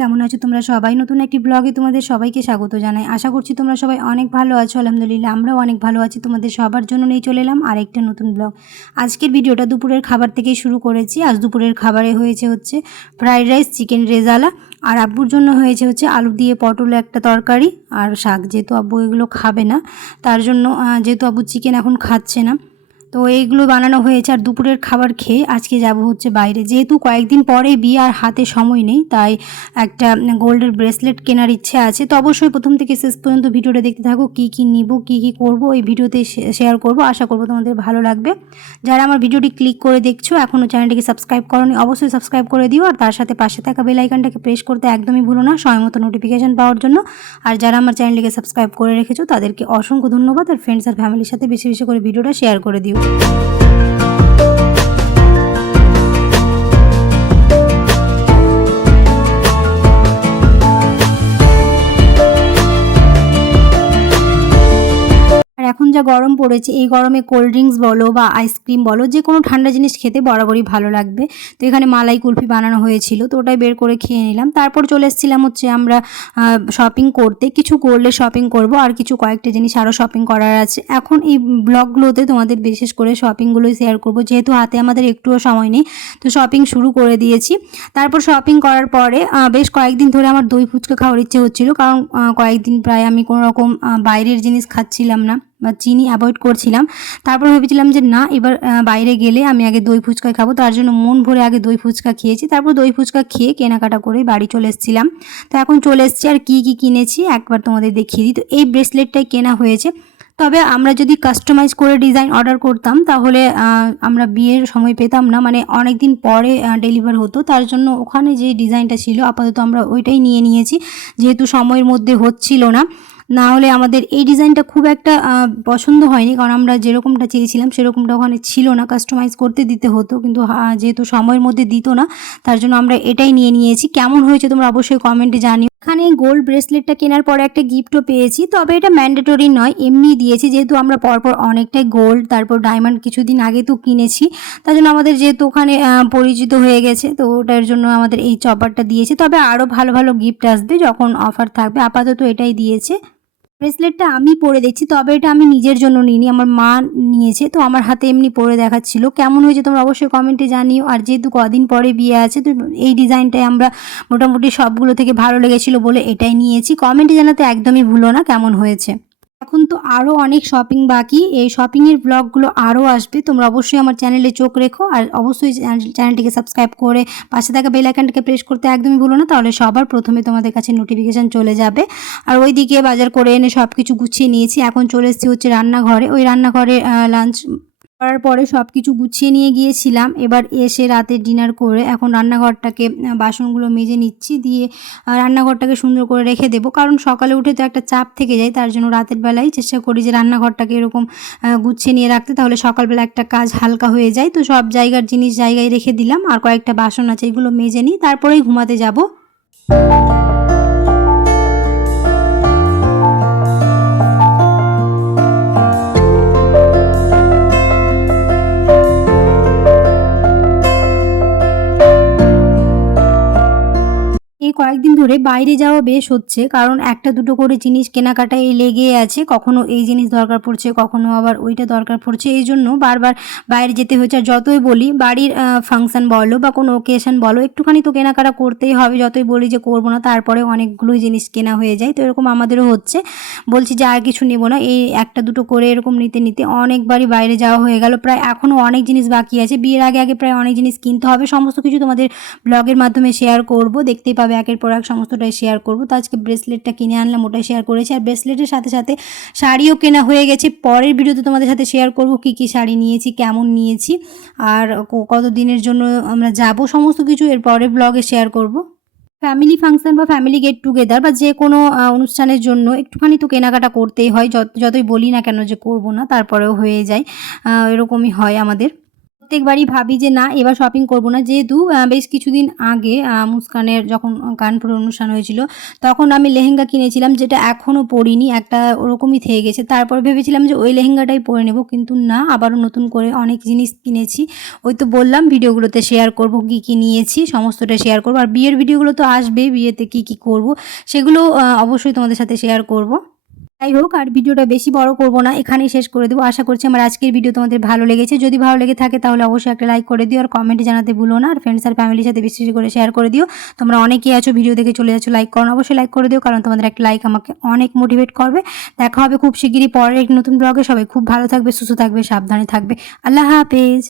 কেমন আছো তোমরা সবাই? নতুন একটি ব্লগে তোমাদের সবাইকে স্বাগত জানাই। আশা করছি তোমরা সবাই অনেক ভালো আছো। আলহামদুলিল্লাহ আমরাও অনেক ভালো আছি। তোমাদের সবার জন্য নিয়ে চলে এলাম আরেকটা নতুন ব্লগ। আজকের ভিডিওটা দুপুরের খাবার থেকেই শুরু করেছি। আজ দুপুরের খাবারে হচ্ছে ফ্রাইড রাইস, চিকেন রেজালা, আর আব্বুর জন্য হচ্ছে আলু দিয়ে পটল একটা তরকারি আর শাক। যেহেতু আব্বু এগুলো খাবে না, তার জন্য যেহেতু আব্বু চিকেন এখন খাচ্ছে না, তো এইগুলো বানানো হয়েছে। আর দুপুরের খাবার খেয়ে আজকে যাব হচ্ছে বাইরে। যেহেতু কয়েকদিন পরে বিয়ে আর হাতে সময় নেই, তাই একটা গোল্ডের ব্রেসলেট কেনার ইচ্ছে আছে। তো অবশ্যই প্রথম থেকে শেষ পর্যন্ত ভিডিওটা দেখতে থাকো। কী কী নিব, কী কী করব, এই ভিডিওতে শেয়ার করব। আশা করব তোমাদের ভালো লাগবে। যারা আমার ভিডিওটি ক্লিক করে দেখছো, এখনও চ্যানেলটিকে সাবস্ক্রাইব করোনি, অবশ্যই সাবস্ক্রাইব করে দিও। আর তার সাথে পাশে থাকা বেল আইকনটাকে প্রেস করতে একদমই ভুলো না, সময়মতো নোটিফিকেশান পাওয়ার জন্য। আর যারা আমার চ্যানেলটিকে সাবস্ক্রাইব করে রেখেছো তাদেরকে অসংখ্য ধন্যবাদ। আর ফ্রেন্ডস আর ফ্যামিলির সাথে বেশি বেশি করে ভিডিওটা শেয়ার করে দিও। এখন যা গরম পড়েছে, এই গরমে কোল্ড ড্রিঙ্কস বলো বা আইসক্রিম বলো, যে কোনো ঠান্ডা জিনিস খেতে বরাবরই ভালো লাগবে। তো এখানে মালাই কুলফি বানানো হয়েছিল, তো ওটাই বের করে খেয়ে নিলাম। তারপর চলে এসেছিলাম আমরা শপিং করতে। কিছু গোল্ডে শপিং করব, আর কয়েকটা জিনিস আরও শপিং করার আছে। এখন এই ব্লগগুলোতে তোমাদের বিশেষ করে শপিংগুলোই শেয়ার করব, যেহেতু হাতে আমাদের একটুও সময় নেই। তো শপিং শুরু করে দিয়েছি। তারপর শপিং করার পরে বেশ কয়েকদিন ধরে আমার দই ফুচকা খাওয়ার ইচ্ছে হচ্ছিল, কারণ কয়েকদিন প্রায় আমি কোনো রকম বাইরের জিনিস খাচ্ছিলাম না বা চিনি অ্যাভয়েড করছিলাম। তারপর ভেবেছিলাম যে না, এবার বাইরে গেলে আমি আগে দই ফুচকা খাবো। তার জন্য মন ভরে আগে দই ফুচকা খেয়েছি। তারপর দই ফুচকা খেয়ে কেনাকাটা করে বাড়ি চলে এসেছিলাম। তো এখন চলে এসেছি, আর কী কী কিনেছি একবার তোমাদের দেখিয়ে দিই। তো এই ব্রেসলেটটাই কেনা হয়েছে। তবে আমরা যদি কাস্টমাইজ করে ডিজাইন অর্ডার করতাম, তাহলে আমরা বিয়ের সময় পেতাম না, মানে অনেক দিন পরে ডেলিভার হতো। তার জন্য ওখানে যে ডিজাইনটা ছিল আপাতত আমরা ওইটাই নিয়েছি, যেহেতু সময়ের মধ্যে হচ্ছিল না। না হলে আমাদের এই ডিজাইনটা খুব একটা পছন্দ হয়নি, কারণ আমরা যেরকমটা চেয়েছিলাম সেরকমটা ওখানে ছিল না, কাস্টমাইজ করতে দিতে হতো। কিন্তু যেহেতু সময়ের মধ্যে দিত না, তার জন্য আমরা এটাই নিয়েছি। কেমন হয়েছে তোমরা অবশ্যই কমেন্টে জানিও। এখানে গোল্ড ব্রেসলেটটা কেনার পরে একটা গিফটও পেয়েছি, তবে এটা ম্যান্ডেটরি নয়, এমনি দিয়েছি। যেহেতু আমরা পরপর অনেকটাই গোল্ড তারপর ডায়মন্ড কিছুদিন আগে তো কিনেছি, তার জন্য আমাদের যেহেতু ওখানে পরিচিত হয়ে গেছে, তো ওটার জন্য আমাদের এই চপারটা দিয়েছে। তবে আরও ভালো ভালো গিফট আসবে যখন অফার থাকবে। আপাতত এটাই দিয়েছে। ব্রেসলেটটা আমি পরে দেখছি, তবে এটা আমি নিজের জন্য নিইনি, আমার মা নিয়েছে। তো আমার হাতে এমনি পরে দেখাচ্ছিল। কেমন হয়েছে তোমরা অবশ্যই কমেন্টে জানিও। আর যেহেতু কদিন পরে বিয়ে আছে, তো এই ডিজাইনটাই আমরা মোটামুটি সবগুলো থেকে ভালো লেগেছিল বলে এটাই নিয়েছি। কমেন্টে জানাতে একদমই ভুলো না কেমন হয়েছে। এখন তো আরও অনেক শপিং বাকি, এই শপিংয়ের ব্লগগুলো আরও আসবে। তোমরা অবশ্যই আমার চ্যানেলে চোখ রেখো, আর অবশ্যই চ্যানেলটিকে সাবস্ক্রাইব করে পাশে থাকা বেল আইকনটাকে প্রেস করতে একদমই ভুলো না, তাহলে সবার প্রথমে তোমাদের কাছে নোটিফিকেশান চলে যাবে। আর ওইদিকে বাজার করে এনে সব কিছু গুছিয়ে নিয়েছি। এখন চলে এসেছি রান্নাঘরে। ওই রান্নাঘরে লাঞ্চ করার পরে সব কিছু গুছিয়ে নিয়ে গিয়েছিলাম। এবার এসে রাতের ডিনার করে এখন রান্নাঘরটাকে বাসনগুলো মেজে নিচ্ছি, দিয়ে রান্নাঘরটাকে সুন্দর করে রেখে দেবো। কারণ সকালে উঠে তো একটা চাপ থেকে যায়, তার জন্য রাতের বেলায় চেষ্টা করি যে রান্নাঘরটাকে এরকম গুছিয়ে নিয়ে রাখতে, তাহলে সকালবেলা একটা কাজ হালকা হয়ে যায়। তো সব জায়গার জিনিস জায়গায় রেখে দিলাম, আর কয়েকটা বাসন আছে এগুলো মেজে নিই, তারপরেই ঘুমাতে যাব। এই কয়েকদিন ধরে বাইরে যাওয়া বেশ হচ্ছে, কারণ একটা দুটো করে জিনিস কেনাকাটায় লেগে আছে। কখনো এই জিনিস দরকার পড়ছে, কখনো আবার ওইটা দরকার পড়ছে, এই জন্য বারবার বাইরে যেতে হচ্ছে। আর যতই বলি বাড়ির ফাংশন বলো বা কোনো ওকেশন বলো, একটুখানি তো কেনাকাটা করতেই হবে। যতই বলি যে করবো না, তারপরে অনেকগুলোই জিনিস কেনা হয়ে যায়। তো এরকম আমাদেরও হচ্ছে। বলছি যে আর কিছু নেবো না, এই একটা দুটো করে এরকম নিতে নিতে অনেকবারই বাইরে যাওয়া হয়ে গেল। প্রায় এখনও অনেক জিনিস বাকি আছে। বিয়ের আগে প্রায় অনেক জিনিস কিনতে হবে। সমস্ত কিছু তোমাদের ব্লগের মাধ্যমে শেয়ার করব, দেখতেই পাবে একের পর এক সমস্তটাই শেয়ার করব। তো আজকে ব্রেসলেটটা কিনে আনলাম, ওটাই শেয়ার করেছি। আর ব্রেসলেটের সাথে সাথে শাড়িও কেনা হয়ে গেছে। পরের ভিডিওতে তোমাদের সাথে শেয়ার করব কী কী শাড়ি নিয়েছি, কেমন নিয়েছি, আর কত দিনের জন্য আমরা যাব, সমস্ত কিছু এর পরের ব্লগে শেয়ার করব। ফ্যামিলি ফাংশন বা ফ্যামিলি গেট টুগেদার বা যে কোনো অনুষ্ঠানের জন্য একটুখানি তো কেনাকাটা করতেই হয়। যতই বলি না কেন যে করব না, তারপরেও হয়ে যায়, এরকমই হয় আমাদের। প্রত্যেকবারই ভাবি যে না এবার শপিং করব না, যেহেতু বেশ কিছুদিন আগে মুস্কানের যখন কানপুরে অনুষ্ঠান হয়েছিল তখন আমি লেহেঙ্গা কিনেছিলাম, যেটা এখনও পরিনি, একটা ওরকমই থেকে গেছে। তারপর ভেবেছিলাম যে ওই লেহেঙ্গাটাই পরে নেব, কিন্তু না, আবারও নতুন করে অনেক জিনিস কিনেছি। ওই তো বললাম ভিডিওগুলোতে শেয়ার করব কী কী নিয়েছি, সমস্তটা শেয়ার করব। আর বিয়ের ভিডিওগুলো তো আসবেই, বিয়েতে কী কী করব সেগুলো অবশ্যই তোমাদের সাথে শেয়ার করব। যাই হোক, আর ভিডিওটা বেশি বড় করব না, এখানেই শেষ করে দেবো। আশা করছি আমার আজকের ভিডিও তোমাদের ভালো লেগেছে। যদি ভালো লেগে থাকে তাহলে অবশ্যই একটা লাইক করে দিও, আর কমেন্টে জানাতে ভুলো না। আর ফ্রেন্ডস আর ফ্যামিলির সাথে বেশি বেশি করে শেয়ার করে দিও। তোমরা অনেকেই আছো ভিডিও দেখে চলে যাচ্ছো, লাইক করো না, অবশ্যই লাইক করে দিও, কারণ তোমাদের একটা লাইক আমাকে অনেক মোটিভেট করবে। দেখা হবে খুব শিগগিরই পরের এক নতুন ব্লগে। সবাই খুব ভালো থাকবে, সুস্থ থাকবে, সাবধানে থাকবে। আল্লাহ হাফেজ।